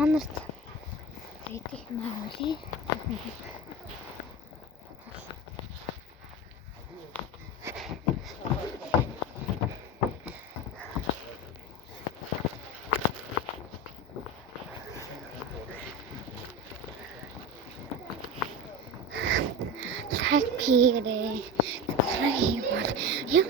Та нарт идэх маяг Хайпире крайвар яг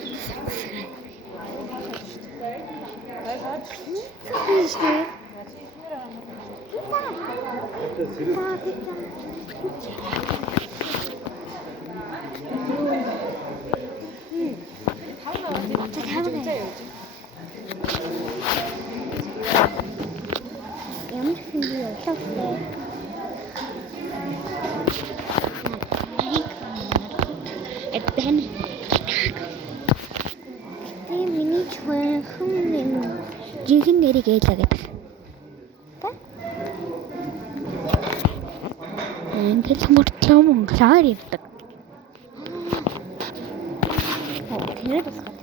миний чойхон жинхэнэ нэрийг ээлээ гэдэг. Ингээд мөртлөө монголоор явдаг. Тэр бас гад.